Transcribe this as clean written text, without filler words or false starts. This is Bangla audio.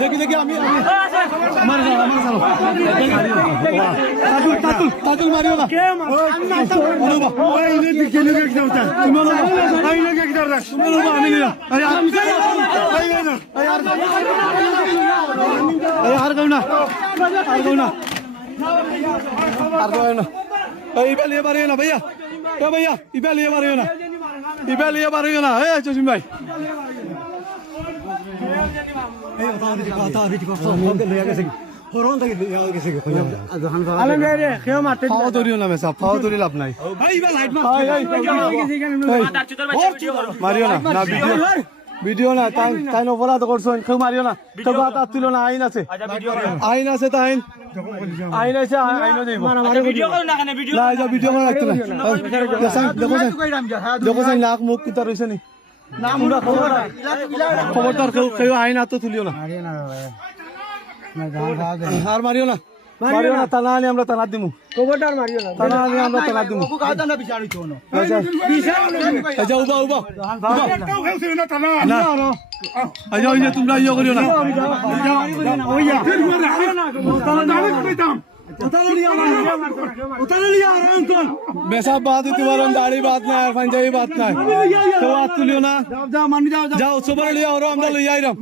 দেখি দেখি আমি আমার তাতুল মারিও না আর কেউ না ইবালিয়ে পারিও না ভাইয়া ভাইয়া ইবালিয়ে পারিও না জসিম ভাই লাভ নাই মারিও না ভিডিও না তাই অপরাধ করছো কেউ মারিও না কেউ হাত তুলো না আইন আছে তাই আইন আছে আইনও যাইব ভিডিও করা রাখতে না দেখো লাখ মুখ কিতা রয়েছে নি খবরদার কেউ আইন হাত তুলিও না আর মারিও না টানা আনি আমরা টানা দিমু টানা আনি আমরা টানা দিমু তোমরা ইয়ে করিও না বেসা বাদ দিতে পারো দাড়ি বাদ নাই আর পাঞ্জাবি বাদ নাই তো হাত তুলিও না যাও সবার লিয়া আমরা লইয়া আইরাম